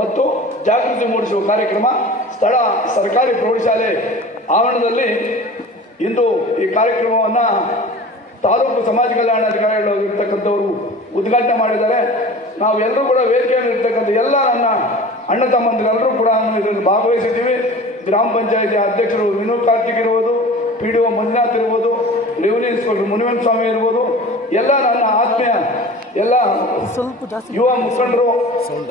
ಮತ್ತು ಜಾಗೃತಿ ಮೂಡಿಸುವ ಕಾರ್ಯಕ್ರಮ ಸ್ಥಳ ಸರ್ಕಾರಿ ಪ್ರೌಢಶಾಲೆ ಆವರಣದಲ್ಲಿ ಇಂದು ಈ ಕಾರ್ಯಕ್ರಮವನ್ನು ತಾಲೂಕು ಸಮಾಜ ಕಲ್ಯಾಣ ಅಧಿಕಾರಿಗಳು ಇರ್ತಕ್ಕಂಥವರು ಉದ್ಘಾಟನೆ ಮಾಡಿದ್ದಾರೆ. ನಾವು ಎಲ್ಲರೂ ಕೂಡ ವೇದಿಕೆಯಲ್ಲಿ ಇರ್ತಕ್ಕಂಥ ಎಲ್ಲ ನನ್ನ ಅಣ್ಣ ತಮ್ಮಂದಿರೆಲ್ಲರೂ ಕೂಡ ಇದರಲ್ಲಿ ಭಾಗವಹಿಸಿದ್ದೀವಿ. ಗ್ರಾಮ ಪಂಚಾಯತಿ ಅಧ್ಯಕ್ಷರು ವಿನೋದ್ ಕಾರ್ತಿಕ್ ಇರ್ಬೋದು, ಪಿ ಡಿ ಒ ಮಂಜುನಾಥ್ ಇರ್ಬೋದು, ರೆವಿನ್ಯೂ ಇನ್ಸ್ಪೆಕ್ಟರ್ ಮುನಿವೆನ್ ಸ್ವಾಮಿ ಇರ್ಬೋದು ಎಲ್ಲ ನನ್ನ ಆತ್ಮೀಯ ಎಲ್ಲ ಸ್ವಲ್ಪ ಜಾಸ್ತಿ ಯುವ ಮುಖಂಡರು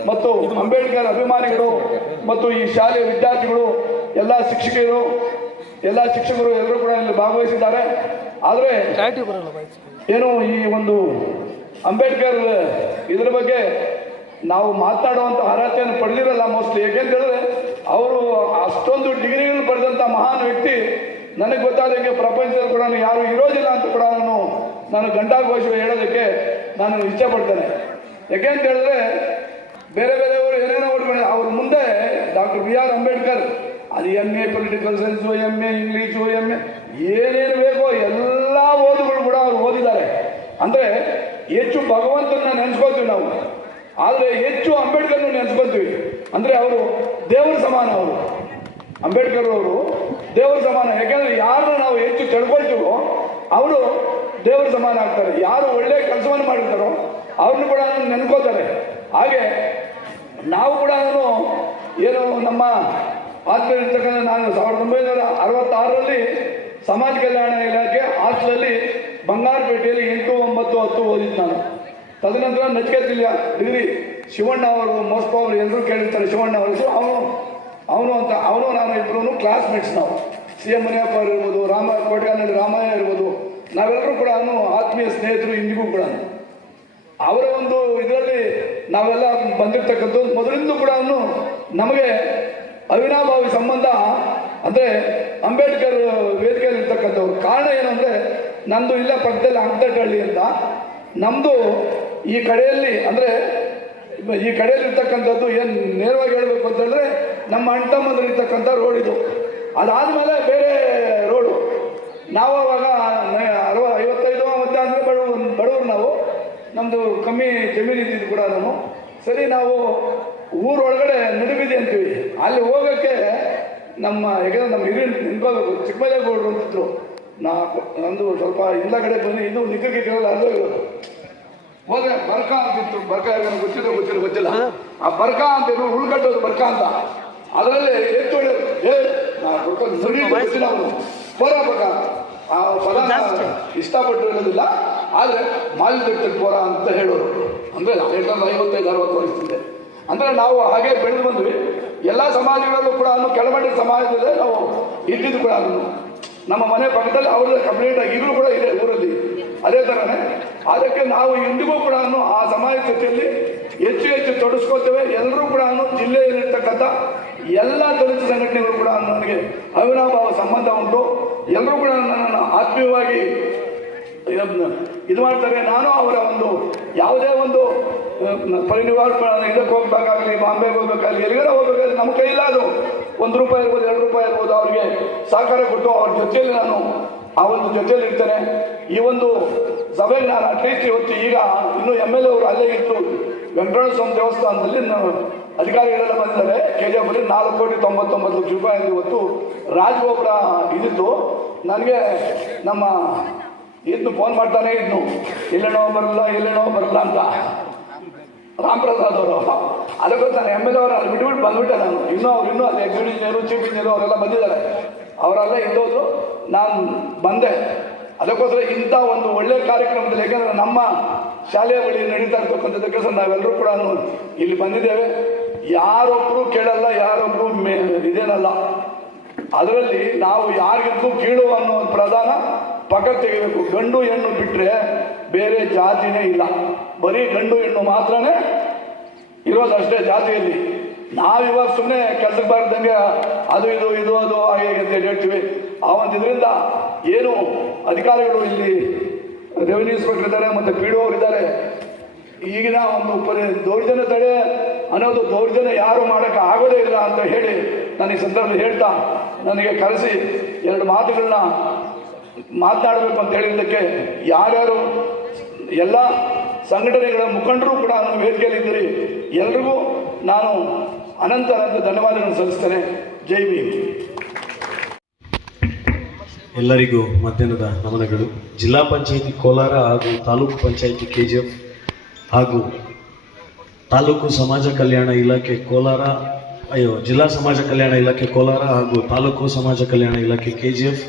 ಮತ್ತು ಅಂಬೇಡ್ಕರ್ ಅಭಿಮಾನಿಗಳು ಮತ್ತು ಈ ಶಾಲೆಯ ವಿದ್ಯಾರ್ಥಿಗಳು ಎಲ್ಲ ಶಿಕ್ಷಕರು ಎಲ್ಲ ಶಿಕ್ಷಕರು ಎಲ್ಲರೂ ಕೂಡ ಇಲ್ಲಿ ಭಾಗವಹಿಸಿದ್ದಾರೆ. ಆದರೆ ಏನು ಈ ಒಂದು ಅಂಬೇಡ್ಕರ್ ಇದರ ಬಗ್ಗೆ ನಾವು ಮಾತನಾಡುವಂಥ ಅರ್ಹತೆಯನ್ನು ಪಡೆದಿರಲ್ಲ ಮೋಸ್ಟ್ಲಿ ಹೇಳಿದ್ರೆ ಅವರು ಅಷ್ಟೊಂದು ಡಿಗ್ರಿಗಳು ಪಡೆದಂಥ ಮಹಾನ್ ವ್ಯಕ್ತಿ ನನಗೆ ಗೊತ್ತಾದಂಗೆ ಪ್ರಪಂಚದಲ್ಲಿ ಕೂಡ ಯಾರು ಇರೋದಿಲ್ಲ ಅಂತ ಕೂಡ ನಾನು ನಾನು ಗಂಟಾಘೋಷ ಹೇಳೋದಕ್ಕೆ ನಾನು ಇಷ್ಟಪಡ್ತೇನೆ. ಯಾಕೆಂತ ಹೇಳಿದ್ರೆ, ಬೇರೆ ಬೇರೆಯವರು ಏನೇನೋ ಓಡ್ಕೊಂಡು ಅವ್ರ ಮುಂದೆ ಡಾಕ್ಟರ್ ಬಿ ಆರ್ ಅಂಬೇಡ್ಕರ್, ಅದು M A political science M A English M A ಏನೇನು ಬೇಕೋ ಎಲ್ಲ ಓದುಗಳು ಕೂಡ ಅವ್ರು ಓದಿದ್ದಾರೆ. ಅಂದರೆ ಹೆಚ್ಚು ಭಗವಂತನ ನೆನೆಸ್ಕೊಳ್ತೀವಿ ನಾವು. ಆದರೆ ಹೆಚ್ಚು ಅಂಬೇಡ್ಕರ್ನ ನೆನೆಸ್ಕೊಳ್ತೀವಿ. ಅಂದರೆ ಅವರು ದೇವರ ಸಮಾನ ಅವರು. ಅಂಬೇಡ್ಕರ್ ಅವರು ದೇವರ ಸಮಾನ. ಯಾಕೆಂದ್ರೆ ಯಾರನ್ನ ನಾವು ಹೆಚ್ಚು ತಿಳ್ಕೊಳ್ತೀವೋ, ಅವರು ದೇವರ ಸಮಾನ ಆಗ್ತಾರೆ. ಯಾರು ಒಳ್ಳೆ ಕೆಲಸವನ್ನು ಮಾಡಿರ್ತಾರೋ ಅವ್ರನ್ನ ಕೂಡ ನೆನ್ಕೋತಾರೆ. ಹಾಗೆ ನಾವು ಕೂಡ ಏನು ನಮ್ಮ ಆತ್ಮೀಯ ಇರ್ತಕ್ಕಂಥ ನಾನು ಸಾವಿರದ ಒಂಬೈನೂರ ಅರವತ್ತಾರರಲ್ಲಿ ಸಮಾಜ ಕಲ್ಯಾಣ ಇಲಾಖೆ ಹಾಸ್ಟೆಲಲ್ಲಿ ಬಂಗಾರಪೇಟೆಯಲ್ಲಿ ಎಂಟು, ಒಂಬತ್ತು, ಹತ್ತು ಓದಿದ್ದು ನಾನು. ತದನಂತರ ನಚಿಕೇತಿಲ್ಲ ಡಿಗ್ರಿ ಶಿವಣ್ಣ ಅವರು, ಮೋಸ್ಪ ಅವರು ಎಲ್ಲರೂ ಕೇಳಿರ್ತಾರೆ. ಶಿವಣ್ಣ ಅವರು ಹೆಸರು. ಅವನು ಅವನು ಅಂತ, ಅವನು ನಾನು ಇಬ್ಬರು ಕ್ಲಾಸ್ಮೇಟ್ಸ್ ನಾವು. ಸಿ ಎಂ ಮುನಿಯಪ್ಪ ಇರ್ಬೋದು, ರಾಮ ಕೋಟೆಗಾನಹಳ್ಳಿ ರಾಮಯ್ಯ ಇರ್ಬೋದು. ನಾವೆಲ್ಲರೂ ಕೂಡ ಆತ್ಮೀಯ ಸ್ನೇಹಿತರು ಇಂದಿಗೂ ಕೂಡ. ಅವರ ಒಂದು ಇದರಲ್ಲಿ ನಾವೆಲ್ಲ ಬಂದಿರ್ತಕ್ಕಂಥದ್ದು ಮೊದಲಿಂದ ಕೂಡ ನಮಗೆ ಅವಿನಾಭಾವಿ ಸಂಬಂಧ, ಅಂದರೆ ಅಂಬೇಡ್ಕರ್ ವೇದಿಕೆಯಲ್ಲಿ ಇರ್ತಕ್ಕಂಥವ್ರು. ಕಾರಣ ಏನು ಅಂದರೆ ನಂದು ಇಲ್ಲ ಪಕ್ಕದಲ್ಲಿ ಅಂಕಟಹಳ್ಳಿ ಅಂತ. ನಮ್ಮದು ಈ ಕಡೆಯಲ್ಲಿ ಅಂದರೆ ಈ ಕಡೆಯಲ್ಲಿ ಇರ್ತಕ್ಕಂಥದ್ದು ಏನು ನೇರವಾಗಿ ಹೇಳಬೇಕು ಅಂತ ಹೇಳಿದ್ರೆ ನಮ್ಮ ಅಣ್ತಮ್ಮಂದ್ರೆ ಇರ್ತಕ್ಕಂಥ ರೋಡ್ ಇದು. ಅದಾದಮೇಲೆ ಬೇರೆ ನಾವು ಅವಾಗ ಅರವ ಐವತ್ತೈದು ಮತ್ತೆ ಅಂದರೆ ಬಡವರು ಬಡವರು ನಾವು. ನಮ್ಮದು ಕಮ್ಮಿ ಜಮೀನು ಇದ್ದಿದ್ದು ಕೂಡ ನಾನು ಸರಿ ನಾವು ಊರೊಳಗಡೆ ನಡುಬಿದೆ ಅಂತೀವಿ ಅಲ್ಲಿ ಹೋಗೋಕ್ಕೆ ನಮ್ಮ ಯಾಕಂದ್ರೆ ನಮ್ಮ ಹಿರಿಯ ನಿಂತ್ಕೋಬೇಕು ಚಿಕ್ಕಮಲ್ಲೇಗೌಡರು ಅಂತಿದ್ರು. ನಾ ನಂದು ಸ್ವಲ್ಪ ಇಲ್ಲ ಕಡೆ ಬನ್ನಿ. ಇದು ನಿಗ್ಗಕ್ಕಿರಲ್ಲ ಅಲ್ಲೇ ಇರೋದು. ಹೋದ್ರೆ ಬರ್ಕ ಅಂತಿತ್ತು ಬರ್ಕ ಗೊತ್ತಿಲ್ಲ ಗೊತ್ತಿಲ್ಲ ಗೊತ್ತಿಲ್ಲ. ಆ ಬರ್ಕ ಅಂತ ಇದ್ರು ಉಳ್ಕಟ್ಟೋದು ಬರ್ಕ ಅಂತ. ಅದರಲ್ಲಿ ಎತ್ತು ಹೊಡೆಯೋದು ಏ ನಾ ನಾವು ಬರೋ ಬರ್ಕ ಆ ಪದ ಇಷ್ಟಪಟ್ಟು ಹೇಳೋದಿಲ್ಲ ಆದರೆ ಮಾಲಿನ್ಯಕ್ಕೆ ಪೋರ ಅಂತ ಹೇಳೋರು. ಅಂದರೆ ಯಾಕಂದ್ರೆ ಐವತ್ತೈದು ಅರವತ್ತು ವರ್ಷದಿಂದ ಅಂದರೆ ನಾವು ಹಾಗೆ ಬೆಳೆದು ಬಂದ್ವಿ. ಎಲ್ಲ ಸಮಾಜಗಳಲ್ಲೂ ಕೂಡ ಕೆಳಮಟ್ಟದ ಸಮಾಜದಲ್ಲೇ ನಾವು ಇದ್ದಿದ್ದು ಕೂಡ ಅದನ್ನು. ನಮ್ಮ ಮನೆ ಪಕ್ಕದಲ್ಲಿ ಅವ್ರದ್ದು ಕಂಪ್ಲೀಟ್ ಆಗಿ ಈಗಲೂ ಕೂಡ ಇದೆ ಊರಲ್ಲಿ. ಅದೇ ಥರನೇ ಅದಕ್ಕೆ ನಾವು ಇಂದಿಗೂ ಕೂಡ ಆ ಸಮಾಜ ಜೊತೆಯಲ್ಲಿ ಹೆಚ್ಚು ಹೆಚ್ಚು ತೊಡಸ್ಕೊಳ್ತೇವೆ. ಎಲ್ಲರೂ ಕೂಡ ಜಿಲ್ಲೆಯಲ್ಲಿರ್ತಕ್ಕಂಥ ಎಲ್ಲ ದಲಿತ ಸಂಘಟನೆಗಳು ಕೂಡ ನನಗೆ ಅವಿನಾಭಾವ ಸಂಬಂಧ ಉಂಟು. ಎಲ್ಲರೂ ಕೂಡ ನನ್ನನ್ನು ಆತ್ಮೀಯವಾಗಿ ಇದು ಮಾಡ್ತಾರೆ. ನಾನು ಅವರ ಒಂದು ಯಾವುದೇ ಒಂದು ಪರಿನಿವಾರ ಇದಕ್ಕೆ ಹೋಗ್ಬೇಕಾಗಲಿ ಬಾಂಬೆಗೆ ಹೋಗ್ಬೇಕಾಗಲಿ ಎಲ್ಲಿಗಾರ ಹೋಗ್ಬೇಕಾದ್ರೆ ನಮ್ಮ ಅದು. ಒಂದು ರೂಪಾಯಿ ಇರ್ಬೋದು, ಎರಡು ರೂಪಾಯಿ ಇರ್ಬೋದು, ಅವ್ರಿಗೆ ಸಹಕಾರ ಕೊಟ್ಟು ಅವ್ರ ಜೊತೆಯಲ್ಲಿ ನಾನು ಆ ಒಂದು ಜೊತೆಯಲ್ಲಿ ಇರ್ತೇನೆ. ಈ ಒಂದು ಸಭೆಗೆ ನಾನು ಅಟ್ಲೀಸ್ಟ್ ಇವತ್ತು ಈಗ ಇನ್ನೂ ಎಂ ಎಲ್ ಎ ಅವರು ಅಲ್ಲೇ ಇತ್ತು ವೆಂಕಟೇಶ್ವರ ಸ್ವಾಮಿ ದೇವಸ್ಥಾನದಲ್ಲಿ ನಾವು ಅಧಿಕಾರಿಗಳೆಲ್ಲ ಬಂದಿದ್ದಾರೆ. ಕೆ ಜಿ ಎಫ್ ನಾಲ್ಕು ಕೋಟಿ ತೊಂಬತ್ತೊಂಬತ್ತು ಲಕ್ಷ ರೂಪಾಯಿ ಇವತ್ತು ರಾಜಗೋಪುರ ಇದಿತ್ತು ನನಗೆ ನಮ್ಮ ಇದ್ನು ಫೋನ್ ಮಾಡ್ತಾನೆ ಇದ್ನು. ಎಲ್ಲೇನೋ ಬರಲ್ಲ ಎಲ್ಲೇನೋ ಬರಲ್ಲ ಅಂತ. ರಾಮಪ್ರಸಾದ್ ಅವರು. ಅದಕ್ಕೋಸ್ಕರ ಎಂ ಎಲ್ ಅವರು ಅಲ್ಲಿ ಬಿಟ್ಬಿಟ್ಟು ಬಂದ್ಬಿಟ್ಟೆ ನಾನು. ಇನ್ನೂ ಅವ್ರು ಇನ್ನೂ ಅಲ್ಲಿ ಇಂಜಿನಿಯರು ಚೀಫ್ ಇಂಜಿನಿಯರು ಅವರೆಲ್ಲ ಬಂದಿದ್ದಾರೆ. ಅವರೆಲ್ಲ ಇದ್ದೋದ್ರು. ನಾನು ಬಂದೆ. ಅದಕ್ಕೋಸ್ಕರ ಇಂಥ ಒಂದು ಒಳ್ಳೆ ಕಾರ್ಯಕ್ರಮದಲ್ಲಿ ಯಾಕೆಂದರೆ ನಮ್ಮ ಶಾಲೆಯ ಬಳಿ ನಡೀತಾ ಇರ್ತಕ್ಕಂಥದ್ದಕ್ಕೋಸ್ಕರ ನಾವೆಲ್ಲರೂ ಕೂಡ ಇಲ್ಲಿ ಬಂದಿದ್ದೇವೆ. ಯಾರೊಬ್ಬರು ಕೇಳಲ್ಲ, ಯಾರೊಬ್ರು ಇದೇನಲ್ಲ. ಅದರಲ್ಲಿ ನಾವು ಯಾರಿಗೂ ಕೀಳು ಅನ್ನೋ ಒಂದು ಪ್ರಧಾನ ಪಕ್ಕ ತೆಗಿಬೇಕು ಗಂಡು ಹೆಣ್ಣು ಬಿಟ್ಟರೆ ಬೇರೆ ಜಾತಿನೇ ಇಲ್ಲ. ಬರೀ ಗಂಡು ಹೆಣ್ಣು ಮಾತ್ರನೇ ಇರೋದಷ್ಟೇ ಜಾತಿಯಲ್ಲಿ. ನಾವಿವಾಗ ಸುಮ್ಮನೆ ಕೆಲಸಕ್ಕೆ ಬಾರ್ದಂಗೆ ಅದು ಇದು ಇದು ಅದು ಹಾಗೆ ಅಂತ ಹೇಳ್ತೀವಿ. ಆ ಒಂದು ಏನು ಅಧಿಕಾರಿಗಳು ಇಲ್ಲಿ ರೆವಿನ್ಯೂ ಇನ್ಸ್ಪೆಕ್ಟರ್ ಇದ್ದಾರೆ ಮತ್ತು ಪಿ ಇದ್ದಾರೆ ಈಗಿನ ಒಂದು ದೌರ್ಜನ್ಯ ತಡೆ ಅನ್ನೋದು ದೌರ್ಜನ್ಯ ಯಾರು ಮಾಡೋಕ್ಕೆ ಆಗೋದೇ ಇಲ್ಲ ಅಂತ ಹೇಳಿ ನನಗೆ ಸಂದರ್ಭ ಹೇಳ್ತಾ, ನನಗೆ ಕರೆಸಿ ಎರಡು ಮಾತುಗಳನ್ನ ಮಾತನಾಡಬೇಕು ಅಂತ ಹೇಳಿದ್ದಕ್ಕೆ ಯಾರ್ಯಾರು ಎಲ್ಲ ಸಂಘಟನೆಗಳ ಮುಖಂಡರು ಕೂಡ ನಮ್ಮ ವೇದಿಕೆಯಲ್ಲಿ ಇದ್ದೀರಿ. ಎಲ್ರಿಗೂ ನಾನು ಅನಂತ ಅನಂತ ಧನ್ಯವಾದಗಳನ್ನು ಸಲ್ಲಿಸ್ತೇನೆ. ಜೈ ಭೀಮ್. ಎಲ್ಲರಿಗೂ ಮಧ್ಯಾಹ್ನದ ನಮನಗಳು. ಜಿಲ್ಲಾ ಪಂಚಾಯಿತಿ ಕೋಲಾರ ಹಾಗೂ taluk panchayat K G F ಹಾಗೂ ತಾಲೂಕು ಸಮಾಜ ಕಲ್ಯಾಣ ಇಲಾಖೆ ಕೋಲಾರ, ಅಯ್ಯೋ, ಜಿಲ್ಲಾ ಸಮಾಜ ಕಲ್ಯಾಣ ಇಲಾಖೆ ಕೋಲಾರ ಹಾಗೂ ತಾಲೂಕು ಸಮಾಜ ಕಲ್ಯಾಣ ಇಲಾಖೆ ಕೆ ಜಿ ಎಫ್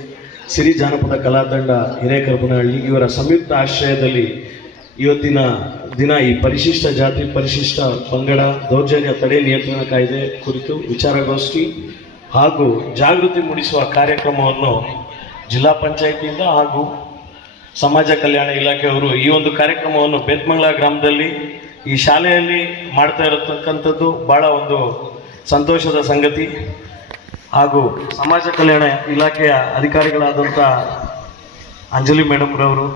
ಸಿರಿ ಜಾನಪದ ಕಲಾತಂಡ ಹಿರೇಕರ್ಬನಹಳ್ಳಿ ಇವರ ಸಂಯುಕ್ತ ಆಶ್ರಯದಲ್ಲಿ ಇವತ್ತಿನ ದಿನ ಈ ಪರಿಶಿಷ್ಟ ಜಾತಿ ಪರಿಶಿಷ್ಟ ಪಂಗಡ ದೌರ್ಜನ್ಯ ತಡೆ ನಿಯಂತ್ರಣ ಕಾಯ್ದೆ ಕುರಿತು ವಿಚಾರಗೋಷ್ಠಿ ಹಾಗೂ ಜಾಗೃತಿ ಮೂಡಿಸುವ ಕಾರ್ಯಕ್ರಮವನ್ನು ಜಿಲ್ಲಾ ಪಂಚಾಯಿತಿಯಿಂದ ಹಾಗೂ ಸಮಾಜ ಕಲ್ಯಾಣ ಇಲಾಖೆಯವರು ಈ ಒಂದು ಕಾರ್ಯಕ್ರಮವನ್ನು ಬೇತ್ಮಂಗ್ಲಾ ಗ್ರಾಮದಲ್ಲಿ ಈ ಶಾಲೆಯಲ್ಲಿ ಮಾಡ್ತಾ ಇರತಕ್ಕಂಥದ್ದು ಭಾಳ ಒಂದು ಸಂತೋಷದ ಸಂಗತಿ. ಹಾಗೂ ಸಮಾಜ ಕಲ್ಯಾಣ ಇಲಾಖೆಯ ಅಧಿಕಾರಿಗಳಾದಂಥ ಅಂಜಲಿ ಮೇಡಮ್ರವರು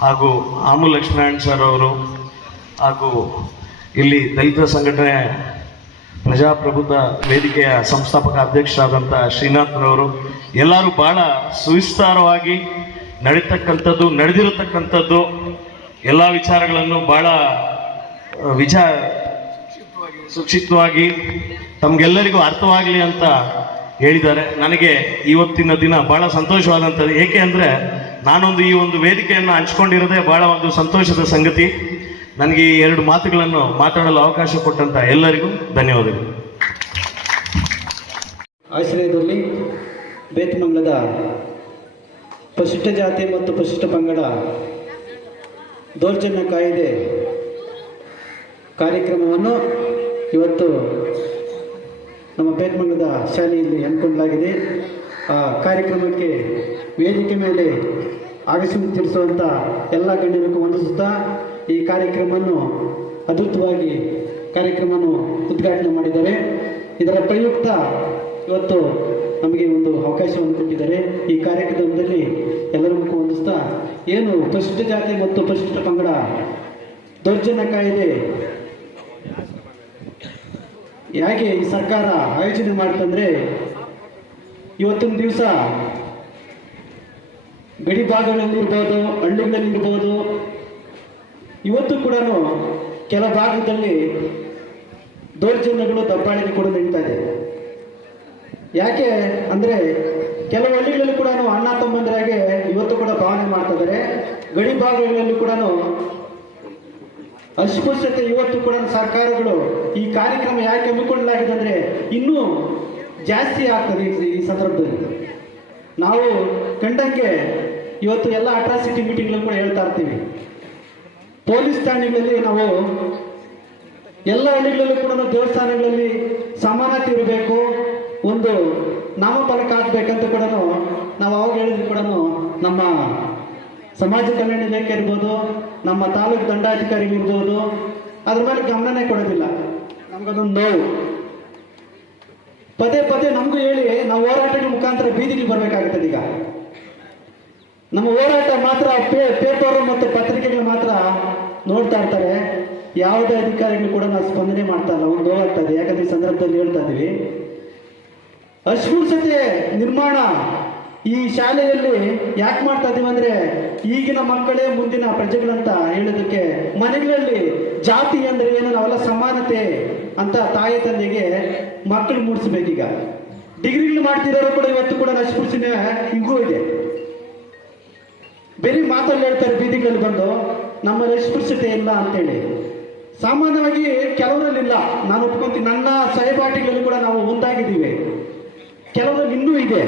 ಹಾಗೂ ಆಮು ಲಕ್ಷ್ಮೀನಾರಾಯಣ್ ಸರ್ ಅವರು ಹಾಗೂ ಇಲ್ಲಿ ದಲಿತ ಸಂಘಟನೆ ಪ್ರಜಾಪ್ರಭುತ್ವ ವೇದಿಕೆಯ ಸಂಸ್ಥಾಪಕ ಅಧ್ಯಕ್ಷರಾದಂಥ ಶ್ರೀನಾಥ್ರವರು ಎಲ್ಲರೂ ಬಹಳ ಸುವಿಸ್ತಾರವಾಗಿ ನಡೀತಕ್ಕಂಥದ್ದು, ನಡೆದಿರತಕ್ಕಂಥದ್ದು, ಎಲ್ಲ ವಿಚಾರಗಳನ್ನು ಬಹಳ ವಿಚಾರ ಸುಕ್ಷಿಪ್ತವಾಗಿ ತಮಗೆಲ್ಲರಿಗೂ ಅರ್ಥವಾಗಲಿ ಅಂತ ಹೇಳಿದ್ದಾರೆ. ನನಗೆ ಇವತ್ತಿನ ದಿನ ಬಹಳ ಸಂತೋಷವಾದಂಥದ್ದು. ಏಕೆ ಅಂದರೆ ನಾನೊಂದು ಈ ಒಂದು ವೇದಿಕೆಯನ್ನು ಹಂಚ್ಕೊಂಡಿರೋದೇ ಬಹಳ ಒಂದು ಸಂತೋಷದ ಸಂಗತಿ. ನನಗೆ ಈ ಎರಡು ಮಾತುಗಳನ್ನು ಮಾತಾಡಲು ಅವಕಾಶ ಕೊಟ್ಟಂತ ಎಲ್ಲರಿಗೂ ಧನ್ಯವಾದಗಳು. ಆಶ್ರಯದಲ್ಲಿ ಬೇತಮಂಗಲದ ಪರಿಶಿಷ್ಟ ಜಾತಿ ಮತ್ತು ಪರಿಶಿಷ್ಟ ಪಂಗಡ ದೌರ್ಜನ್ಯ ಕಾಯ್ದೆ ಕಾರ್ಯಕ್ರಮವನ್ನು ಇವತ್ತು ನಮ್ಮ ಬೇತಮಂಗಲದ ಶಾಲೆಯಲ್ಲಿ ಹಮ್ಮಿಕೊಳ್ಳಲಾಗಿದೆ. ಆ ಕಾರ್ಯಕ್ರಮಕ್ಕೆ ವೇದಿಕೆ ಮೇಲೆ ಆಗಮಿಸಿ ತಿಳಿಸುವಂಥ ಎಲ್ಲ ಗಣ್ಯರಿಗೂ ವಂದಿಸುತ್ತಾ ಈ ಕಾರ್ಯಕ್ರಮವನ್ನು ಅದ್ಭುತವಾಗಿ ಕಾರ್ಯಕ್ರಮವನ್ನು ಉದ್ಘಾಟನೆ ಮಾಡಿದ್ದಾರೆ. ಇದರ ಪ್ರಯುಕ್ತ ಇವತ್ತು ನಮಗೆ ಒಂದು ಅವಕಾಶವನ್ನು ಕೊಟ್ಟಿದ್ದಾರೆ. ಈ ಕಾರ್ಯಕ್ರಮದಲ್ಲಿ ಎಲ್ಲರಿಗೂ ವಂದಿಸ್ತಾ ಏನು ಪರಿಶಿಷ್ಟ ಜಾತಿ ಮತ್ತು ಪರಿಶಿಷ್ಟ ಪಂಗಡ ದೌರ್ಜನ್ಯ ಕಾಯ್ದೆ ಯಾಕೆ ಈ ಸರ್ಕಾರ ಆಯೋಜನೆ ಮಾಡ್ತಂದ್ರೆ ಇವತ್ತಿನ ದಿವಸ ಗಡಿ ಭಾಗಗಳಲ್ಲಿರ್ಬೋದು ಹಳ್ಳಿಗಳಲ್ಲಿರ್ಬೋದು, ಇವತ್ತು ಕೂಡ ಕೆಲ ಭಾಗದಲ್ಲಿ ದೌರ್ಜನ್ಯಗಳು, ದಬ್ಬಾಳಿಕೆ ಕೂಡ ನಡೀತಾ ಇದೆ. ಯಾಕೆ ಅಂದರೆ ಕೆಲವು ಹಳ್ಳಿಗಳಲ್ಲಿ ಕೂಡ ಅಣ್ಣ ತಮ್ಮಂದರಾಗೆ ಇವತ್ತು ಕೂಡ ಭಾವನೆ ಮಾಡ್ತಾ ಇದ್ದಾರೆ. ಗಡಿ ಭಾಗಗಳಲ್ಲಿ ಕೂಡ ಅಸ್ಪೃಶ್ಯತೆ ಇವತ್ತು ಕೂಡ ಸರ್ಕಾರಗಳು ಈ ಕಾರ್ಯಕ್ರಮ ಯಾಕೆ ಹಮ್ಮಿಕೊಳ್ಳಲಾಗಿದೆ ಅಂದರೆ ಇನ್ನೂ ಜಾಸ್ತಿ ಆಗ್ತದೆ ಈ- ಸಂದರ್ಭದಲ್ಲಿ. ನಾವು ಕಂಡಂಗೆ ಇವತ್ತು ಎಲ್ಲ ಅಟ್ರಾಸಿಟಿ ಮೀಟಿಂಗ್ಗಳು ಕೂಡ ಹೇಳ್ತಾ ಇರ್ತೀವಿ. ಪೊಲೀಸ್ ಠಾಣೆಗಳಲ್ಲಿ ನಾವು ಎಲ್ಲ ಹಳ್ಳಿಗಳಲ್ಲೂ ಕೂಡ ದೇವಸ್ಥಾನಗಳಲ್ಲಿ ಸಮಾನತೆ ಇರಬೇಕು, ಒಂದು ನಾಮಫಲಕ ಹಾಕ್ಬೇಕಂತ ಕೂಡ ನಾವು ಅವಾಗ ಹೇಳಿದ್ರು ಕೂಡ ನಮ್ಮ ಸಮಾಜ ಕಲ್ಯಾಣ ಇಲಾಖೆ ಇರ್ಬೋದು, ನಮ್ಮ ತಾಲೂಕು ದಂಡಾಧಿಕಾರಿ ಇರ್ಬೋದು, ಅದ್ರ ಮೇಲೆ ಗಮನನೇ ಕೊಡೋದಿಲ್ಲ. ನಮ್ಗದೊಂದು ನೋವು. ಪದೇ ಪದೇ ನಮಗೂ ಹೇಳಿ, ನಾವು ಹೋರಾಟದ ಮುಖಾಂತರ ಬೀದಿಗೆ ಬರಬೇಕಾಗ್ತದೆ ಈಗ ನಮ್ಮ ಹೋರಾಟ ಮಾತ್ರ ಪೇ, ಪೇಪರು ಮತ್ತು ಪತ್ರಿಕೆಗಳು ಮಾತ್ರ ನೋಡ್ತಾ ಇರ್ತಾರೆ. ಯಾವುದೇ ಅಧಿಕಾರಿಗಳು ಕೂಡ ನಾವು ಸ್ಪಂದನೆ ಮಾಡ್ತಾ ಇಲ್ಲ ಒಂದು ಹೋಗ್ತದೆ ಯಾಕಂದ್ರೆ ಈ ಸಂದರ್ಭದಲ್ಲಿ ಹೇಳ್ತಾ ಇದ್ದೀವಿ ಅಸ್ಪೃಶ್ಯತೆ ನಿರ್ಮಾಣ. ಈ ಶಾಲೆಯಲ್ಲಿ ಯಾಕೆ ಮಾಡ್ತಾ ಇದೀವಿ ಅಂದ್ರೆ ಈಗಿನ ಮಕ್ಕಳೇ ಮುಂದಿನ ಪ್ರಜೆಗಳಂತ ಹೇಳೋದಕ್ಕೆ ಮನೆಗಳಲ್ಲಿ ಜಾತಿ ಅಂದ್ರೆ ಏನು, ನಾವೆಲ್ಲ ಸಮಾನತೆ ಅಂತ ತಾಯಿ ತಂದೆಗೆ ಮಕ್ಕಳು ಮೂಡಿಸ್ಬೇಕೀಗ. ಡಿಗ್ರಿಗಳು ಮಾಡ್ತಿರೋರು ಕೂಡ ಇವತ್ತು ಕೂಡ ಅಸ್ಪೃಶ್ಯತೆ ಹಿಂಗೂ ಇದೆ. ಬೇರೆ ಮಾತಲ್ಲಿ ಹೇಳ್ತಾರೆ ಬೀದಿಗಳಲ್ಲಿ ಬಂದು, ನಮ್ಮ ಅಸ್ಪೃಶ್ಯತೆ ಇಲ್ಲ ಅಂತೇಳಿ. ಸಾಮಾನ್ಯವಾಗಿ ಕೆಲವರಲ್ಲಿಲ್ಲ ನಾನು ಒಪ್ಕೊಂತೀನಿ. ನನ್ನ ಸಹಪಾಠಿಗಳಲ್ಲಿ ಕೂಡ ನಾವು ಒಂದಾಗಿದ್ದೀವಿ. ಕೆಲವರಲ್ಲಿ ಇನ್ನೂ ಇದೆ.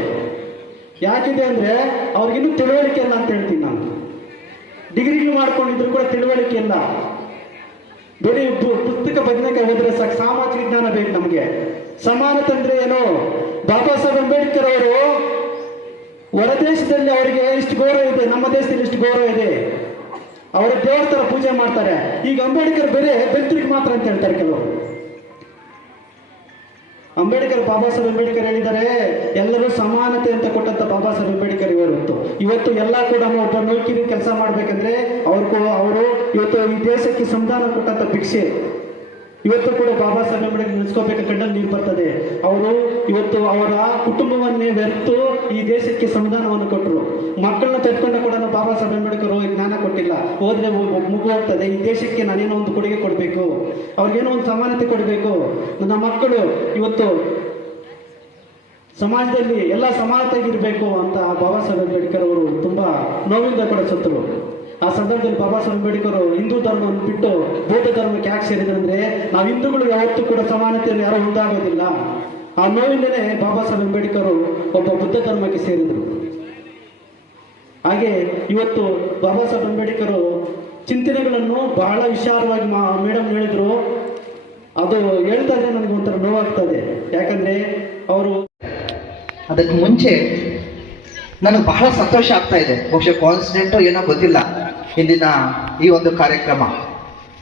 ಯಾಕಿದೆ ಅಂದ್ರೆ ಅವ್ರಿಗಿನ್ನೂ ತಿಳುವಳಿಕೆ ಇಲ್ಲ ಅಂತ ಹೇಳ್ತೀನಿ ನಾನು. ಡಿಗ್ರಿಗಳು ಮಾಡ್ಕೊಂಡಿದ್ರು ಕೂಡ ತಿಳುವಳಿಕೆ ಇಲ್ಲ. ಬರೀ ಪುಸ್ತಕ ಬದನೆಕಾಯಿ ಹೋದ್ರೆ ಸಾಕು, ಸಾಮಾಜಿಕ ಜ್ಞಾನ ಬೇಕು ನಮಗೆ. ಸಮಾನತೆ ಅಂದ್ರೆ ಏನು? ಬಾಬಾ ಸಾಹೇಬ್ ಅಂಬೇಡ್ಕರ್ ಅವರು ಹೊರದೇಶದಲ್ಲಿ ಅವರಿಗೆ ಇಷ್ಟು ಗೌರವ ಇದೆ, ನಮ್ಮ ದೇಶದಲ್ಲಿ ಇಷ್ಟು ಗೌರವ ಇದೆ. ಅವರ ದೇವರ ತರ ಪೂಜೆ ಮಾಡ್ತಾರೆ. ಈಗ ಅಂಬೇಡ್ಕರ್ ಬೇರೆ ಬೆಂತ್ರಿಗೆ ಮಾತ್ರ ಅಂತ ಹೇಳ್ತಾರೆ ಕೆಲವರು. ಅಂಬೇಡ್ಕರ್ ಬಾಬಾ ಸಾಹೇಬ್ ಅಂಬೇಡ್ಕರ್ ಹೇಳಿದ್ದಾರೆ, ಎಲ್ಲರೂ ಸಮಾನತೆ ಅಂತ ಕೊಟ್ಟಂತ ಬಾಬಾ ಸಾಹೇಬ್ ಅಂಬೇಡ್ಕರ್ ಇವತ್ತು ಇವತ್ತು ಎಲ್ಲ ಕೂಡ ಒಬ್ಬ ನೌಕರಿ ಕೆಲಸ ಮಾಡ್ಬೇಕಂದ್ರೆ ಅವ್ರು ಅವರು ಇವತ್ತು ಈ ದೇಶಕ್ಕೆ ಸಂಧಾನ ಕೊಟ್ಟಂತ ಭಿಕ್ಷೆ. ಇವತ್ತು ಕೂಡ ಬಾಬಾ ಸಾಹೇಬ್ ಅಂಬೇಡ್ಕರ್ ನೆನೆಸ್ಕೋಬೇಕು ಕಣ್ಣಲ್ಲಿ ನೀರು ಬರ್ತದೆ. ಅವರು ಇವತ್ತು ಅವರ ಕುಟುಂಬವನ್ನೇ ಬೆರೆತು ಈ ದೇಶಕ್ಕೆ ಸಂವಿಧಾನವನ್ನು ಕೊಟ್ಟರು ಮಕ್ಕಳನ್ನ ತೆಗೆದುಕೊಂಡ ಕೂಡ ಬಾಬಾ ಸಾಹೇಬ್ ಅಂಬೇಡ್ಕರ್ ಅವ್ರಿಗೆ ಜ್ಞಾನ ಕೊಟ್ಟಿಲ್ಲ ಹೋದ್ರೆ ಮುಗು ಮಗು ಹೋಗ್ತದೆ ಈ ದೇಶಕ್ಕೆ ನಾನೇನೋ ಒಂದು ಕೊಡುಗೆ ಕೊಡಬೇಕು. ಅವ್ರಿಗೇನೋ ಒಂದು ಸಮಾನತೆ ಕೊಡಬೇಕು. ನನ್ನ ಮಕ್ಕಳು ಇವತ್ತು ಸಮಾಜದಲ್ಲಿ ಎಲ್ಲ ಸಮಾನತೆಗಿರಬೇಕು ಅಂತ ಬಾಬಾ ಸಾಹೇಬ್ ಅಂಬೇಡ್ಕರ್ ಅವರು ತುಂಬಾ ನೋವಿಂದ ಕೂಡ ಸತ್ತರು. ಆ ಸಂದರ್ಭದಲ್ಲಿ ಬಾಬಾ ಸಾಹೇಬ್ ಅಂಬೇಡ್ಕರ್ ಹಿಂದೂ ಧರ್ಮವನ್ನು ಬಿಟ್ಟು ಬೌದ್ಧ ಧರ್ಮಕ್ಕೆ ಯಾಕೆ ಸೇರಿದ್ರಂದ್ರೆ ನಾವು ಹಿಂದೂಗಳು ಯಾವತ್ತೂ ಕೂಡ ಸಮಾನತೆಯನ್ನು ಯಾರು ಹೊಂದಾಗೋದಿಲ್ಲ ಆ ನೋವಿಂದಲೇ ಬಾಬಾ ಸಾಹೇಬ್ ಅಂಬೇಡ್ಕರ್ ಒಬ್ಬ ಬುದ್ಧ ಧರ್ಮಕ್ಕೆ ಸೇರಿದರು. ಹಾಗೆ ಇವತ್ತು ಬಾಬಾ ಸಾಹೇಬ್ ಅಂಬೇಡ್ಕರ್ ಚಿಂತನೆಗಳನ್ನು ಬಹಳ ವಿಚಾರವಾಗಿ ಮಾ ಮೇಡಮ್ ಹೇಳಿದ್ರು. ಅದು ಹೇಳ್ತಾ ಇದ್ರೆ ನನಗೆ ಒಂಥರ ನೋವಾಗ್ತದೆ. ಯಾಕಂದ್ರೆ ಅವರು ಅದಕ್ಕೆ ಮುಂಚೆ ನನಗೆ ಬಹಳ ಸಂತೋಷ ಆಗ್ತಾ ಇದೆ. ಬಹುಶಃ ಕಾನ್ಸಿಡೆಂಟ್ ಏನೋ ಗೊತ್ತಿಲ್ಲ. ಇಂದಿನ ಈ ಒಂದು ಕಾರ್ಯಕ್ರಮ.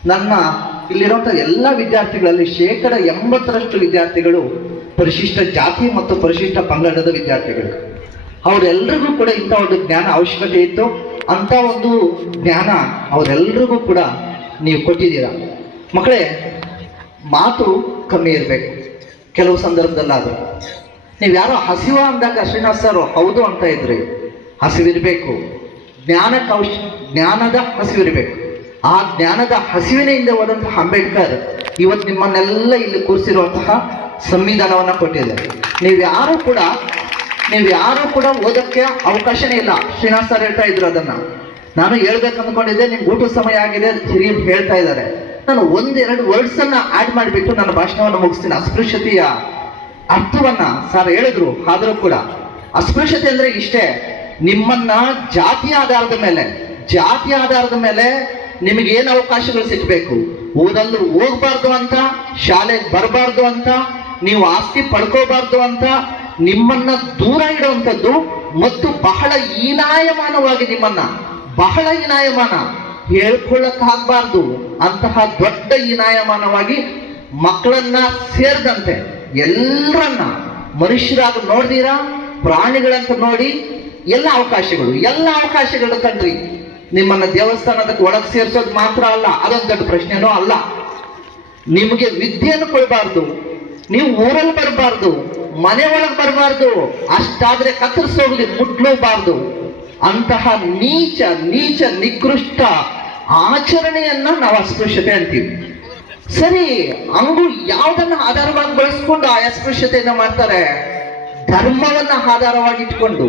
ನನ್ನ ಇಲ್ಲಿರುವಂಥ ಎಲ್ಲ ವಿದ್ಯಾರ್ಥಿಗಳಲ್ಲಿ ಶೇಕಡ ಎಂಬತ್ತರಷ್ಟು ವಿದ್ಯಾರ್ಥಿಗಳು ಪರಿಶಿಷ್ಟ ಜಾತಿ ಮತ್ತು ಪರಿಶಿಷ್ಟ ಪಂಗಡದ ವಿದ್ಯಾರ್ಥಿಗಳು. ಅವರೆಲ್ಲರಿಗೂ ಕೂಡ ಇಂಥ ಒಂದು ಜ್ಞಾನ ಅವಶ್ಯಕತೆ ಇತ್ತು. ಅಂತ ಒಂದು ಜ್ಞಾನ ಅವರೆಲ್ಲರಿಗೂ ಕೂಡ ನೀವು ಕೊಟ್ಟಿದ್ದೀರಾ. ಮಕ್ಕಳೇ, ಮಾತು ಕಮ್ಮಿ ಇರಬೇಕು. ಕೆಲವು ಸಂದರ್ಭದಲ್ಲಾದರೂ. ನೀವು ಯಾರೋ ಹಸಿವ ಅಂದಾಗ ಶ್ರೀನಿವಾಸ್ ಸರ್ ಹೌದು ಅಂತ ಇದ್ರಿ. ಹಸಿವಿರಬೇಕು. ಜ್ಞಾನಕ್ಕೆ ಅವಶ್ಯ ಜ್ಞಾನದ ಹಸಿವಿರಬೇಕು. ಆ ಜ್ಞಾನದ ಹಸಿವಿನಿಂದ ಹೋದಂತಹ ಅಂಬೇಡ್ಕರ್ ಇವತ್ತು ನಿಮ್ಮನ್ನೆಲ್ಲ ಇಲ್ಲಿ ಕೂರಿಸಿರುವಂತಹ ಸಂವಿಧಾನವನ್ನು ಕೊಟ್ಟಿದ್ದಾರೆ. ನೀವು ಯಾರು ಕೂಡ ನೀವು ಯಾರು ಕೂಡ ಓದಕ್ಕೆ ಅವಕಾಶನೇ ಇಲ್ಲ. ಶ್ರೀನಿವಾಸ ಸರ್ ಹೇಳ್ತಾ ಇದ್ರು ಅದನ್ನ. ನಾನು ಹೇಳ್ಬೇಕು ಅಂದ್ಕೊಂಡಿದ್ದೆ ನಿಮ್ಗೆ ಊಟದ ಸಮಯ ಆಗಿದೆ ಹಿರಿಯ ಹೇಳ್ತಾ ಇದ್ದಾರೆ. ನಾನು ಒಂದೆರಡು ವರ್ಡ್ಸ್ ಅನ್ನ ಆಡ್ ಮಾಡಿಬಿಟ್ಟು ನನ್ನ ಭಾಷಣವನ್ನು ಮುಗಿಸ್ತೀನಿ. ಅಸ್ಪೃಶ್ಯತೆಯ ಅರ್ಥವನ್ನ ಸರ್ ಹೇಳಿದ್ರು, ಆದರೂ ಕೂಡ. ಅಸ್ಪೃಶ್ಯತೆ ಅಂದ್ರೆ ಇಷ್ಟೇ. ನಿಮ್ಮನ್ನ ಜಾತಿ ಆಧಾರದ ಮೇಲೆ, ಜಾತಿ ಆಧಾರದ ಮೇಲೆ ನಿಮಗೆ ಏನು ಅವಕಾಶಗಳು ಸಿಗಬೇಕು? ಓದಲ್ಲೂ ಹೋಗ್ಬಾರ್ದು ಅಂತ, ಶಾಲೆಗೆ ಬರಬಾರ್ದು ಅಂತ, ನೀವು ಆಸ್ತಿ ಪಡ್ಕೋಬಾರ್ದು ಅಂತ ನಿಮ್ಮನ್ನ ದೂರ ಇಡುವಂಥದ್ದು ಮತ್ತು ಬಹಳ ಹೀನಾಯಮಾನವಾಗಿ ನಿಮ್ಮನ್ನ, ಬಹಳ ಹೀನಾಯಮಾನ. ಹೇಳ್ಕೊಳ್ಳಕ್ಕಾಗಬಾರ್ದು. ಅಂತಹ ದೊಡ್ಡ ಹೀನಾಯಮಾನವಾಗಿ ಮಕ್ಕಳನ್ನ ಸೇರಿದಂತೆ ಎಲ್ಲರನ್ನ ಮನುಷ್ಯರಾಗ ನೋಡ್ದೀರಾ? ಪ್ರಾಣಿಗಳಂತ ನೋಡಿ, ಎಲ್ಲ ಅವಕಾಶಗಳು ಎಲ್ಲ ಅವಕಾಶಗಳು ಕಣ್ರಿ ನಿಮ್ಮನ್ನ ದೇವಸ್ಥಾನದಕ್ಕೆ ಒಳಗೆ ಸೇರಿಸೋದು ಮಾತ್ರ ಅಲ್ಲ, ಅದೊಂದು ದೊಡ್ಡ ಪ್ರಶ್ನೆನೂ ಅಲ್ಲ. ನಿಮಗೆ ವಿದ್ಯೆಯನ್ನು ಕೊಡಬಾರ್ದು. ನೀವು ಊರಲ್ಲಿ ಬರಬಾರ್ದು. ಮನೆ ಒಳಗೆ ಬರಬಾರ್ದು. ಅಷ್ಟಾದ್ರೆ ಕತ್ತರಿಸೋಗ್ಲಿ ಮುಟ್ಲೋಗ್ಬಾರ್ದು ಅಂತಹ ನೀಚ ನೀಚ, ನಿಕೃಷ್ಟ ಆಚರಣೆಯನ್ನ ನಾವು ಅಸ್ಪೃಶ್ಯತೆ ಅಂತೀವಿ. ಸರಿ, ಅಂಗು ಯಾವ್ದನ್ನ ಆಧಾರವಾಗಿ ಬಳಸ್ಕೊಂಡು ಆ ಅಸ್ಪೃಶ್ಯತೆಯನ್ನ ಮಾಡ್ತಾರೆ? ಧರ್ಮವನ್ನ ಆಧಾರವಾಗಿ ಇಟ್ಕೊಂಡು.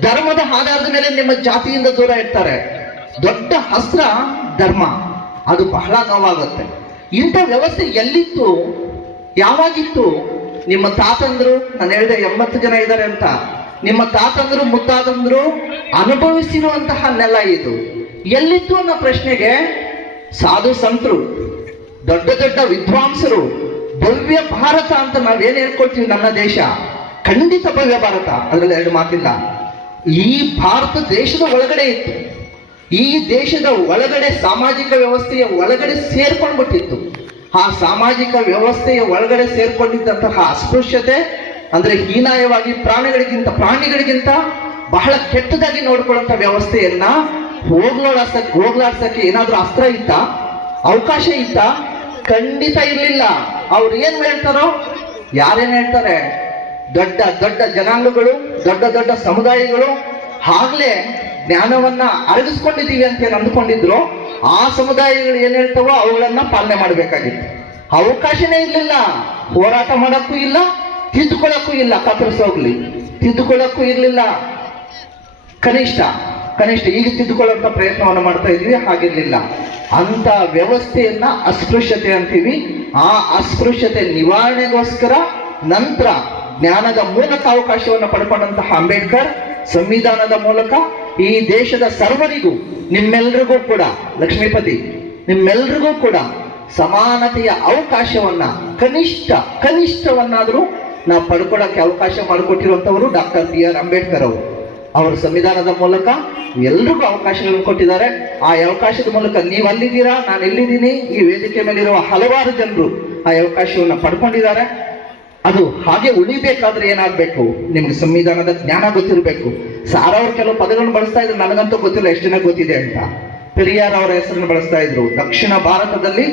ಧರ್ಮದ ಆಧಾರದ ಮೇಲೆ ನಿಮ್ಮ ಜಾತಿಯಿಂದ ದೂರ ಇರ್ತಾರೆ. ದೊಡ್ಡ ಹಸ್ರ ಧರ್ಮ. ಅದು ಬಹಳ ನೋವಾಗುತ್ತೆ. ಇಂಥ ವ್ಯವಸ್ಥೆ ಎಲ್ಲಿತ್ತು? ಯಾವಾಗಿತ್ತು? ನಿಮ್ಮ ತಾತಂದ್ರು, ನಾನು ಹೇಳಿದೆ ಎಂಬತ್ತು ಜನ ಇದ್ದಾರೆ ಅಂತ. ನಿಮ್ಮ ತಾತಂದ್ರು ಮುತ್ತಾತಂದ್ರು ಅನುಭವಿಸಿರುವಂತಹ ನೆಲ ಇದು. ಎಲ್ಲಿತ್ತು ಅನ್ನೋ ಪ್ರಶ್ನೆಗೆ ಸಾಧು ಸಂತರು, ದೊಡ್ಡ ದೊಡ್ಡ ವಿದ್ವಾಂಸರು, ಭವ್ಯ ಭಾರತ ಅಂತ ನಾವೇನು ಹೇಳ್ಕೊಳ್ತೀವಿ ನನ್ನ ದೇಶ? ಖಂಡಿತ ಭವ್ಯ ಭಾರತ. ಅದರಲ್ಲಿ ಎರಡು ಮಾತಿಲ್ಲ. ಈ ಭಾರತ ದೇಶದ ಒಳಗಡೆ ಇತ್ತು. ಈ ದೇಶದ ಒಳಗಡೆ ಸಾಮಾಜಿಕ ವ್ಯವಸ್ಥೆಯ ಒಳಗಡೆ ಸೇರ್ಕೊಂಡ್ಬಿಟ್ಟಿತ್ತು. ಆ ಸಾಮಾಜಿಕ ವ್ಯವಸ್ಥೆಯ ಒಳಗಡೆ ಸೇರ್ಕೊಂಡಿದ್ದಂತಹ ಅಸ್ಪೃಶ್ಯತೆ, ಅಂದ್ರೆ ಹೀನಾಯವಾಗಿ ಪ್ರಾಣಿಗಳಿಗಿಂತ ಪ್ರಾಣಿಗಳಿಗಿಂತ ಬಹಳ ಕೆಟ್ಟದಾಗಿ ನೋಡ್ಕೊಳ್ಳುವಂತ ವ್ಯವಸ್ಥೆಯನ್ನ ಹೋಗ್ಲಾಡ್ಸಕ್, ಹೋಗ್ಲಾಡ್ಸಕ್ಕೆ ಏನಾದ್ರೂ ಅಸ್ತ್ರ ಇತ್ತ? ಅವಕಾಶ ಇತ್ತ? ಖಂಡಿತ ಇರಲಿಲ್ಲ. ಅವ್ರು ಏನ್ ಹೇಳ್ತಾರೋ? ಯಾರೇನ್ ಹೇಳ್ತಾರೆ? ದೊಡ್ಡ ದೊಡ್ಡ ಜನಾಂಗಗಳು, ದೊಡ್ಡ ದೊಡ್ಡ ಸಮುದಾಯಗಳು ಆಗ್ಲೇ ಜ್ಞಾನವನ್ನ ಅರಗಿಸ್ಕೊಂಡಿದ್ದೀವಿ ಅಂತ ಏನು ಅಂದ್ಕೊಂಡಿದ್ರು. ಆ ಸಮುದಾಯಗಳು ಏನ್ ಹೇಳ್ತಾವೋ ಅವುಗಳನ್ನ ಪಾಲನೆ ಮಾಡಬೇಕಾಗಿತ್ತು. ಅವಕಾಶನೇ ಇರಲಿಲ್ಲ. ಹೋರಾಟ ಮಾಡಕ್ಕೂ ಇಲ್ಲ, ತಿದ್ದುಕೊಳ್ಳಕ್ಕೂ ಇಲ್ಲ ಕತ್ತರಿಸೋಗ್ಲಿ ತಿದ್ದುಕೊಳ್ಳಕ್ಕೂ ಇರಲಿಲ್ಲ. ಕನಿಷ್ಠ ಕನಿಷ್ಠ ಈಗ ತಿದ್ದುಕೊಳ್ಳುವಂತ ಪ್ರಯತ್ನವನ್ನು ಮಾಡ್ತಾ ಇದ್ವಿ, ಹಾಗಿರ್ಲಿಲ್ಲ. ಅಂತ ವ್ಯವಸ್ಥೆಯನ್ನ ಅಸ್ಪೃಶ್ಯತೆ ಅಂತೀವಿ. ಆ ಅಸ್ಪೃಶ್ಯತೆ ನಿವಾರಣೆಗೋಸ್ಕರ ನಂತರ ಜ್ಞಾನದ ಮೂಲಕ ಅವಕಾಶವನ್ನು ಪಡ್ಕೊಂಡಂತಹ ಅಂಬೇಡ್ಕರ್ ಸಂವಿಧಾನದ ಮೂಲಕ ಈ ದೇಶದ ಸರ್ವರಿಗೂ, ನಿಮ್ಮೆಲ್ರಿಗೂ ಕೂಡ, ಲಕ್ಷ್ಮೀಪತಿ, ನಿಮ್ಮೆಲ್ರಿಗೂ ಕೂಡ ಸಮಾನತೆಯ ಅವಕಾಶವನ್ನ, ಕನಿಷ್ಠ, ಕನಿಷ್ಠವನ್ನಾದರೂ ನಾವು ಪಡ್ಕೊಳ್ಳೋಕ್ಕೆ ಅವಕಾಶ ಮಾಡಿಕೊಟ್ಟಿರುವಂಥವರು ಡಾಕ್ಟರ್ ಬಿ ಆರ್ ಅಂಬೇಡ್ಕರ್ ಅವರು. ಅವರ ಸಂವಿಧಾನದ ಮೂಲಕ ಎಲ್ರಿಗೂ ಅವಕಾಶಗಳನ್ನು ಕೊಟ್ಟಿದ್ದಾರೆ. ಆ ಅವಕಾಶದ ಮೂಲಕ ನೀವು ಅಲ್ಲಿದ್ದೀರಾ, ನಾನು ಎಲ್ಲಿದ್ದೀನಿ ಈ ವೇದಿಕೆ ಮೇಲಿರುವ ಹಲವಾರು ಜನರು ಆ ಅವಕಾಶವನ್ನು ಪಡ್ಕೊಂಡಿದ್ದಾರೆ. ಅದು ಹಾಗೆ ಉಳಿಬೇಕಾದ್ರೆ ಏನಾಗಬೇಕು? ನಿಮ್ಗೆ ಸಂವಿಧಾನದ ಜ್ಞಾನ ಗೊತ್ತಿರಬೇಕು. ಸಾರ್ ಅವ್ರು ಕೆಲವು ಪದಗಳನ್ನು ಬಳಸ್ತಾ ಇದ್ರು, ನನಗಂತೂ ಗೊತ್ತಿಲ್ಲ, ಎಷ್ಟು ಜನ ಗೊತ್ತಿದೆ ಅಂತ. ಪೆರಿಯಾರ್ ಅವರ ಹೆಸರನ್ನು ಬಳಸ್ತಾ ಇದ್ರು. ದಕ್ಷಿಣ ಭಾರತದಲ್ಲಿ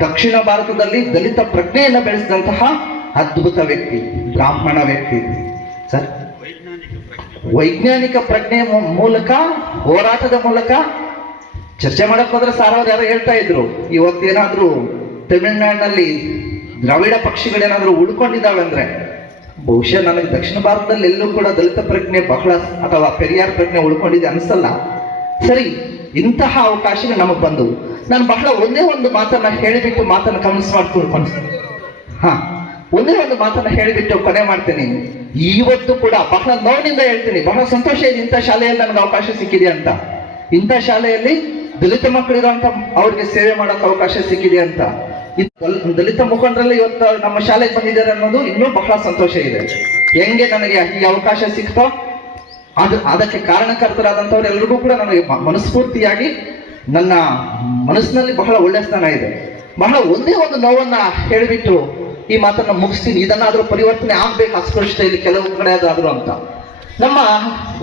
ದಕ್ಷಿಣ ಭಾರತದಲ್ಲಿ ದಲಿತ ಪ್ರಜ್ಞೆಯನ್ನು ಬೆಳೆಸಿದಂತಹ ಅದ್ಭುತ ವ್ಯಕ್ತಿ, ಬ್ರಾಹ್ಮಣ ವ್ಯಕ್ತಿ. ಸರ್, ವೈಜ್ಞಾನಿಕ ಪ್ರಜ್ಞೆ ಮೂಲಕ, ಹೋರಾಟದ ಮೂಲಕ ಚರ್ಚೆ ಮಾಡಕ್ ಹೋದ್ರೆ ಸಾರ್ ಅವ್ರು ಯಾರೋ ಹೇಳ್ತಾ ಇದ್ರು. ಇವತ್ತೇನಾದ್ರೂ ತಮಿಳ್ನಾಡಿನಲ್ಲಿ ದ್ರಾವಿಡ ಪಕ್ಷಿಗಳೇನಾದ್ರೂ ಉಳ್ಕೊಂಡಿದ್ದಾವೆ ಅಂದ್ರೆ ಬಹುಶಃ ನನಗೆ ದಕ್ಷಿಣ ಭಾರತದಲ್ಲಿ ಎಲ್ಲೂ ಕೂಡ ದಲಿತ ಪ್ರಜ್ಞೆ ಬಹಳ ಅಥವಾ ಪೆರಿಯಾರ್ ಪ್ರಜ್ಞೆ ಉಳ್ಕೊಂಡಿದೆ ಅನ್ಸಲ್ಲ. ಸರಿ, ಇಂತಹ ಅವಕಾಶಗಳು ನಮಗೆ ಬಂದವು. ನಾನು ಬಹಳ ಒಂದೇ ಒಂದು ಮಾತನ್ನ ಹೇಳಿಬಿಟ್ಟು ಮಾತನ್ನ ಕಮೆಂಟ್ಸ್ ಮಾಡ್ಕೊಂಡು ಹಾ, ಒಂದೇ ಒಂದು ಮಾತನ್ನ ಹೇಳಿಬಿಟ್ಟು ಕೊನೆ ಮಾಡ್ತೀನಿ. ಇವತ್ತು ಕೂಡ ಬಹಳ ನೋವಿನಿಂದ ಹೇಳ್ತೀನಿ. ಬಹಳ ಸಂತೋಷ ಇದೆ ಇಂಥ ಶಾಲೆಯಲ್ಲಿ ನನಗೆ ಅವಕಾಶ ಸಿಕ್ಕಿದೆ ಅಂತ. ಇಂಥ ಶಾಲೆಯಲ್ಲಿ ದಲಿತ ಮಕ್ಕಳಿರುವಂತ ಅವ್ರಿಗೆ ಸೇವೆ ಮಾಡೋಕೆ ಅವಕಾಶ ಸಿಕ್ಕಿದೆ ಅಂತ. ದಲಿತ ಮುಖಂಡರಲ್ಲಿ ಇವತ್ತು ನಮ್ಮ ಶಾಲೆಗೆ ಬಂದಿದ್ದಾರೆ ಅನ್ನೋದು ಇನ್ನೂ ಬಹಳ ಸಂತೋಷ ಇದೆ. ಹೆಂಗೆ ನನಗೆ ಈ ಅವಕಾಶ ಸಿಕ್ತೋ ಅದು, ಅದಕ್ಕೆ ಕಾರಣಕರ್ತರಾದಂಥವ್ರು ಎಲ್ರಿಗೂ ಕೂಡ ನನಗೆ ಮನಸ್ಫೂರ್ತಿಯಾಗಿ ನನ್ನ ಮನಸ್ಸಿನಲ್ಲಿ ಬಹಳ ಒಳ್ಳೆ ಸ್ಥಾನ ಇದೆ. ಬಹಳ ಒಂದೇ ಒಂದು ನೋವನ್ನ ಹೇಳಿಬಿಟ್ಟು ಈ ಮಾತನ್ನ ಮುಗಿಸ್ತೀನಿ. ಇದನ್ನಾದ್ರೂ ಪರಿವರ್ತನೆ ಆಗ್ಬೇಕು, ಅಸ್ಪೃಶ್ಯತೆಯಲ್ಲಿ ಕೆಲವು ಕಡೆ ಅದಾದ್ರು ಅಂತ. ನಮ್ಮ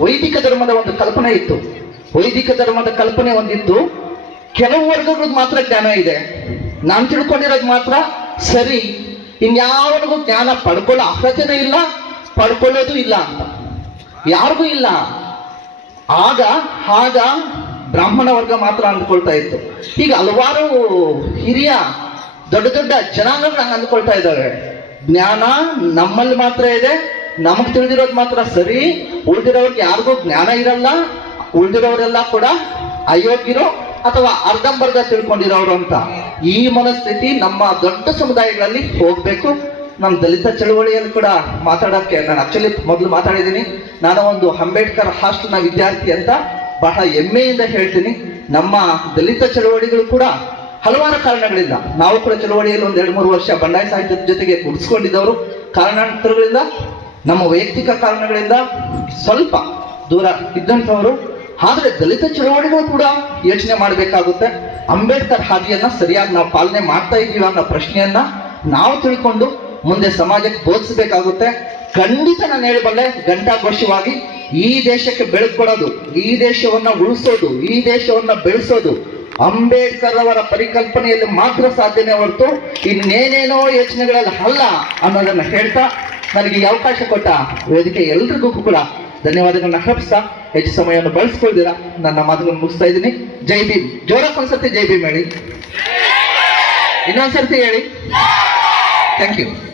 ವೈದಿಕ ಧರ್ಮದ ಒಂದು ಕಲ್ಪನೆ ಇತ್ತು. ವೈದಿಕ ಧರ್ಮದ ಕಲ್ಪನೆ ಒಂದಿತ್ತು. ಕೆಲವು ವರ್ಗಗಳಿಗೆ ಮಾತ್ರ ಜ್ಞಾನ ಇದೆ. ನಾನು ತಿಳ್ಕೊಂಡಿರೋದು ಮಾತ್ರ ಸರಿ ಇನ್ಯಾವನಿಗೂ ಜ್ಞಾನ ಪಡ್ಕೊಳ್ಳೋ ಅರ್ಹತೆನೂ ಇಲ್ಲ, ಪಡ್ಕೊಳ್ಳೋದು ಇಲ್ಲ ಅಂತ. ಯಾರಿಗೂ ಇಲ್ಲ. ಆಗ ಆಗ ಬ್ರಾಹ್ಮಣ ವರ್ಗ ಮಾತ್ರ ಅಂದ್ಕೊಳ್ತಾ ಇತ್ತು. ಈಗ ಹಲವಾರು ಹಿರಿಯ, ದೊಡ್ಡ ದೊಡ್ಡ ಜನಾಂಗಗಳು ಹಂಗೆ ಅಂದ್ಕೊಳ್ತಾ ಇದ್ದಾರೆ ಜ್ಞಾನ ನಮ್ಮಲ್ಲಿ ಮಾತ್ರ ಇದೆ, ನಮಗೆ ತಿಳಿದಿರೋದು ಮಾತ್ರ ಸರಿ, ಉಳಿದಿರೋರಿಗೆ ಯಾರಿಗೂ ಜ್ಞಾನ ಇರಲ್ಲ, ಉಳಿದಿರೋರೆಲ್ಲ ಕೂಡ ಅಯೋಗ್ಯರು. ಅಥವಾ ಅರ್ಧಂಬರ್ಧ ತಿಳ್ಕೊಂಡಿರೋರು ಅಂತ. ಈ ಮನಸ್ಥಿತಿ ನಮ್ಮ ದೊಡ್ಡ ಸಮುದಾಯಗಳಲ್ಲಿ ಹೋಗ್ಬೇಕು. ನಮ್ಮ ದಲಿತ ಚಳುವಳಿಯಲ್ಲಿ ಕೂಡ ಮಾತಾಡೋಕ್ಕೆ ನಾನು ಆಕ್ಚುಲಿ ಮೊದಲು ಮಾತಾಡಿದ್ದೀನಿ. ನಾನು ಒಂದು ಅಂಬೇಡ್ಕರ್ ಹಾಸ್ಟೆಲ್ನ ವಿದ್ಯಾರ್ಥಿ ಅಂತ ಬಹಳ ಹೆಮ್ಮೆಯಿಂದ ಹೇಳ್ತೀನಿ. ನಮ್ಮ ದಲಿತ ಚಳುವಳಿಗಳು ಕೂಡ ಹಲವಾರು ಕಾರಣಗಳಿಂದ, ನಾವು ಕೂಡ ಚಳುವಳಿಯಲ್ಲಿ ಒಂದು ಎರಡು ಮೂರು ವರ್ಷ ಬಂಡಾಯ ಸಾಹಿತ್ಯದ ಜೊತೆಗೆ ಗುಡಿಸ್ಕೊಂಡಿದ್ದವರು ಕಾರಣಾಂತರಗಳಿಂದ, ನಮ್ಮ ವೈಯಕ್ತಿಕ ಕಾರಣಗಳಿಂದ ಸ್ವಲ್ಪ ದೂರ ಇದ್ದಂಥವರು ಆದ್ರೆ ದಲಿತ ಚಳವಳಿಗಳು ಕೂಡ ಯೋಚನೆ ಮಾಡಬೇಕಾಗುತ್ತೆ. ಅಂಬೇಡ್ಕರ್ ಹಾದಿಯನ್ನ ಸರಿಯಾಗಿ ನಾವು ಪಾಲನೆ ಮಾಡ್ತಾ ಇದ್ದೀವಿ ಅನ್ನೋ ಪ್ರಶ್ನೆಯನ್ನ ನಾವು ತಿಳ್ಕೊಂಡು ಮುಂದೆ ಸಮಾಜಕ್ಕೆ ಬೋಧಿಸಬೇಕಾಗುತ್ತೆ. ಖಂಡಿತ ನಾನು ಹೇಳಬಲ್ಲೆ ಘಂಟಾಘೋಷವಾಗಿ ಈ ದೇಶಕ್ಕೆ ಬೆಳಕು ಕೊಡೋದು, ಈ ದೇಶವನ್ನ ಉಳಿಸೋದು, ಈ ದೇಶವನ್ನ ಬೆಳೆಸೋದು ಅಂಬೇಡ್ಕರ್ ಅವರ ಪರಿಕಲ್ಪನೆಯಲ್ಲಿ ಮಾತ್ರ ಸಾಧ್ಯನೇ ಹೊರತು ಇನ್ನೇನೇನೋ ಯೋಚನೆಗಳಲ್ಲಿ ಅಲ್ಲ ಅನ್ನೋದನ್ನ ಹೇಳ್ತಾ ನನಗೆ ಈ ಅವಕಾಶ ಕೊಟ್ಟ ವೇದಿಕೆ ಎಲ್ರಿಗೂ ಕೂಡ ಧನ್ಯವಾದಗಳನ್ನ ಅರ್ಪಿಸ್ತಾ ಹೆಚ್ಚು ಸಮಯವನ್ನು ಬಳಸ್ಕೊಳ್ದಿರಾ. ನನ್ನ ಮಾತುಗಳನ್ನು ಮುಗಿಸ್ತಾ ಇದ್ದೀನಿ. ಜೈ ಭೀಮ್. ಜೋರಕ್ಕೆ ಒಂದ್ಸರ್ತಿ ಜೈ ಭೀಮ್ ಹೇಳಿ. ಇನ್ನೊಂದ್ಸರ್ತಿ ಹೇಳಿ. Thank you